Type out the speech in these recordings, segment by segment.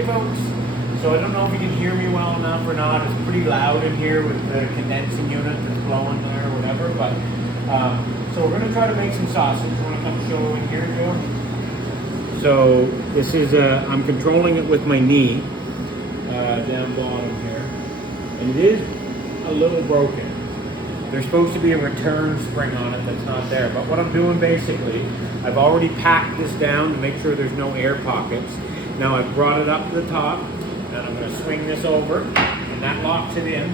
Hey folks. So I don't know if you can hear me well enough or not. It's pretty loud in here with the condensing unit that's blowing there or whatever. But so we're gonna try to make some sausage. You wanna come show in here, Joe? So this is I'm controlling it with my knee down bottom here, and it is a little broken. There's supposed to be a return spring on it that's not there. But what I'm doing basically, I've already packed this down to make sure there's no air pockets. Now I've brought it up to the top, and I'm going to swing this over, and that locks it in.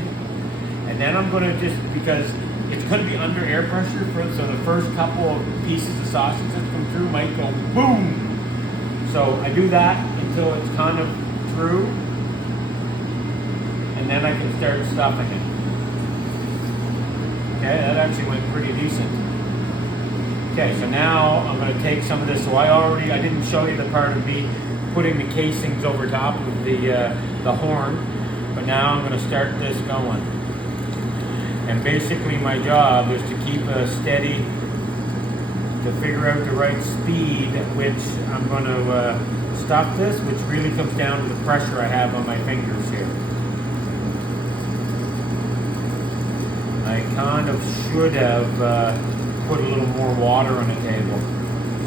And then I'm going to just, because it's going to be under air pressure, so the first couple of pieces of sausage that come through might go boom. So I do that until it's kind of through, and then I can start stuffing it. Okay, that actually went pretty decent. Okay, so now I'm going to take some of this. So I didn't show you the part of me putting the casings over top of the horn, but now I'm going to start this going. And basically my job is to keep a steady, to figure out the right speed at which I'm going to stuff this, which really comes down to the pressure I have on my fingers here. I kind of should have put a little more water on the table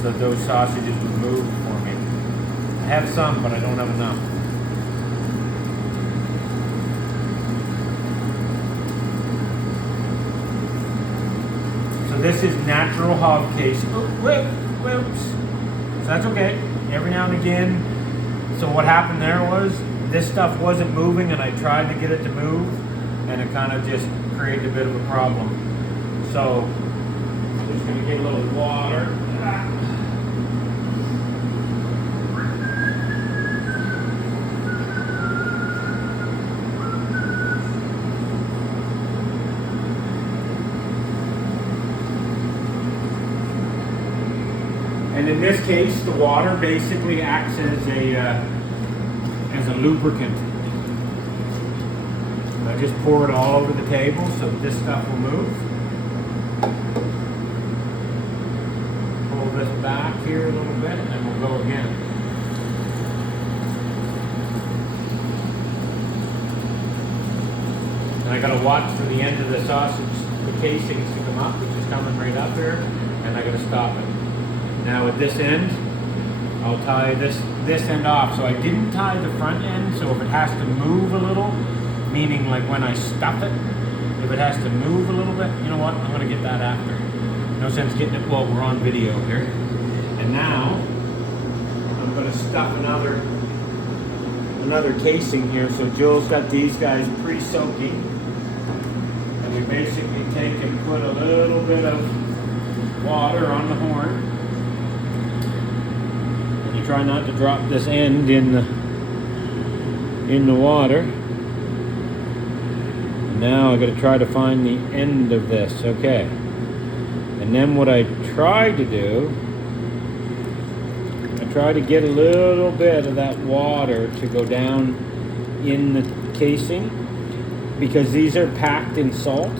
so that those sausages would move for me. I have some, but I don't have enough. So this is natural hog casing. Oh, whoops. So that's okay. Every now and again. So what happened there was this stuff wasn't moving, and I tried to get it to move, and it kind of just created a bit of a problem. So I'm just going to get a little water. And in this case, the water basically acts as a lubricant. I just pour it all over the table so that this stuff will move. Pull this back here a little bit, and then we'll go again. And I gotta watch for the end of the sausage, the casings to come up, which is coming right up here, and I gotta stop it. Now at this end, I'll tie this end off. So I didn't tie the front end, so if it has to move a little, meaning like when I stuff it, if it has to move a little bit, you know what, I'm going to get that after. No sense getting it while we're on video here. And now, I'm going to stuff another casing here. So Joel's got these guys pre-soaking. And we basically take and put a little bit of water on the horn. And you try not to drop this end in the water. Now I got to try to find the end of this, okay. And then what I try to do, I try to get a little bit of that water to go down in the casing, because these are packed in salt.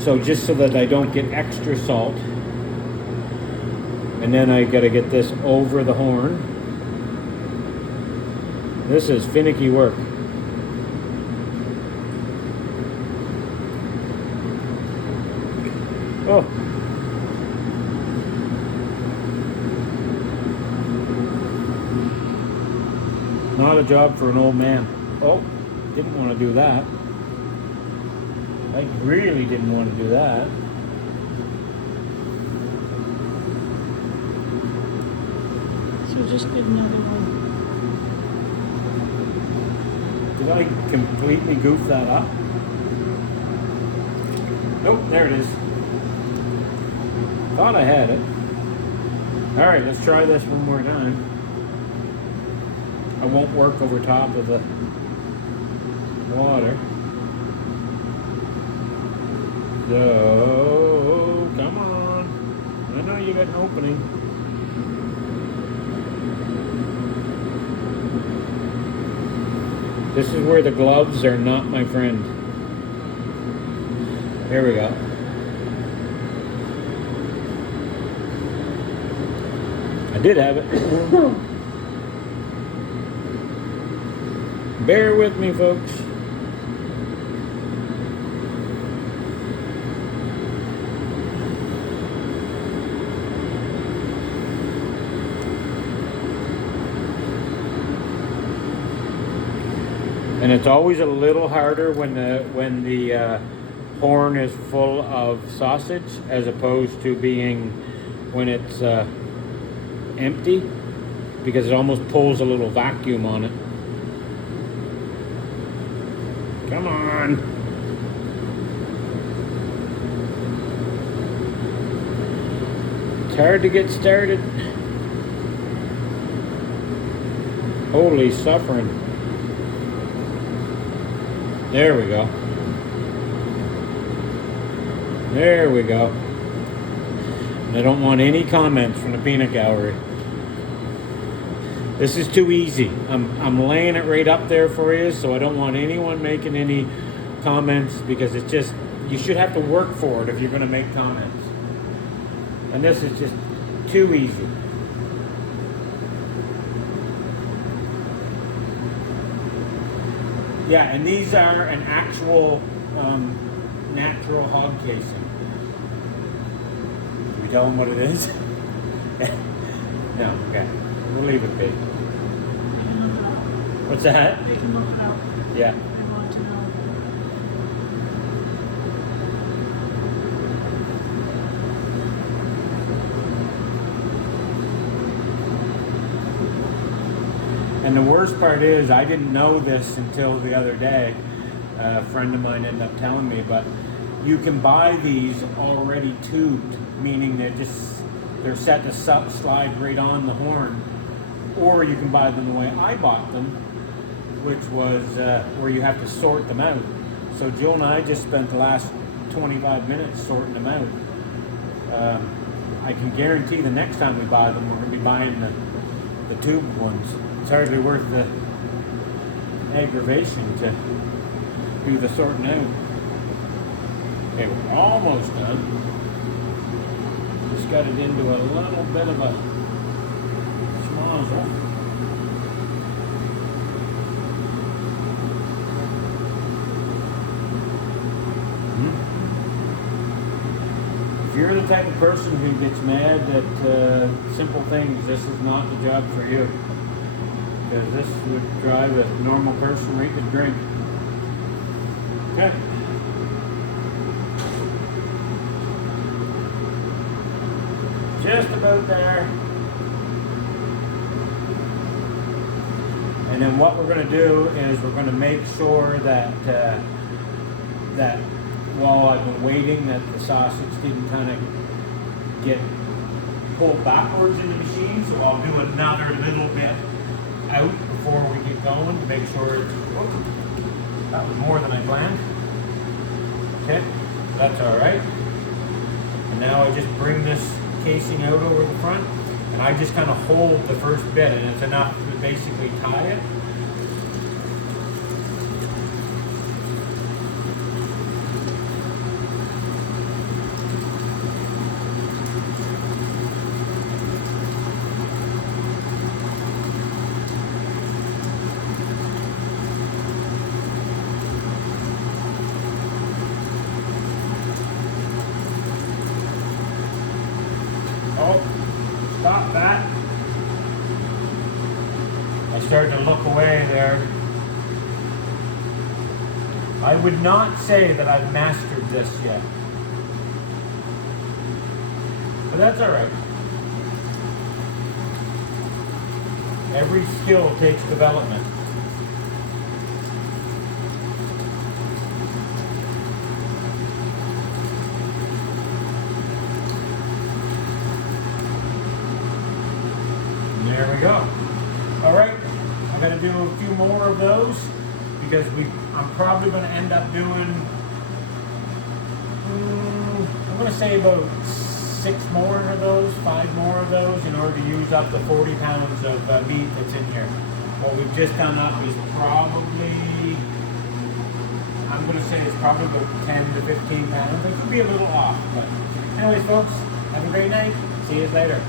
So just so that I don't get extra salt. And then I got to get this over the horn. This is finicky work. Oh. Not a job for an old man. Oh, didn't want to do that. I really didn't want to do that. So just get another one. Did I completely goof that up? Nope, there it is. Thought I had it. All right, let's try this one more time. I won't work over top of the water. So, come on. I know you got an opening. This is where the gloves are not my friend. Here we go. I did have it. Bear with me, folks. And it's always a little harder when the horn is full of sausage, as opposed to being when it's empty, because it almost pulls a little vacuum on it. Come on. It's hard to get started. Holy suffering. There we go. There we go. I don't want any comments from the peanut gallery. This is too easy. I'm laying it right up there for you, so I don't want anyone making any comments, because it's just, you should have to work for it if you're going to make comments. And this is just too easy. Yeah, and these are an actual natural hog casing. Can we tell them what it is? No, okay. We'll leave it be. What's that? They can look it up. Yeah. I want to know. And the worst part is, I didn't know this until the other day. A friend of mine ended up telling me, but you can buy these already tubed, meaning they're set to slide right on the horn, or you can buy them the way I bought them, which was where you have to sort them out. So Jill and I just spent the last 25 minutes sorting them out. I can guarantee the next time we buy them, we're going to be buying the tubed ones. It's hardly worth the aggravation to do the sorting out. Okay, we're almost done. Just got it into a little bit of a schmozzle. If you're the type of person who gets mad at simple things, this is not the job for you. Because this would drive a normal person right to drink. Okay. Just about there. And then what we're going to do is we're going to make sure that that while I've been waiting, that the sausage didn't kind of get pulled backwards in the machine. So I'll do another little bit out before we get going to make sure it's, oh, that was more than I planned. Okay, that's all right. And now I just bring this casing out over the front, and I just kind of hold the first bit, and it's enough to basically tie it. Oh, stop that. I started to look away there. I would not say that I've mastered this yet. But that's all right. Every skill takes development. There we go. All right, I'm going to do a few more of those because I'm probably going to end up doing, I'm going to say about 6 more of those, 5 more of those in order to use up the 40 pounds of meat that's in here. What we've just done up is probably, I'm going to say it's probably about 10 to 15 pounds. It could be a little off, but anyways, folks, have a great night. See you later.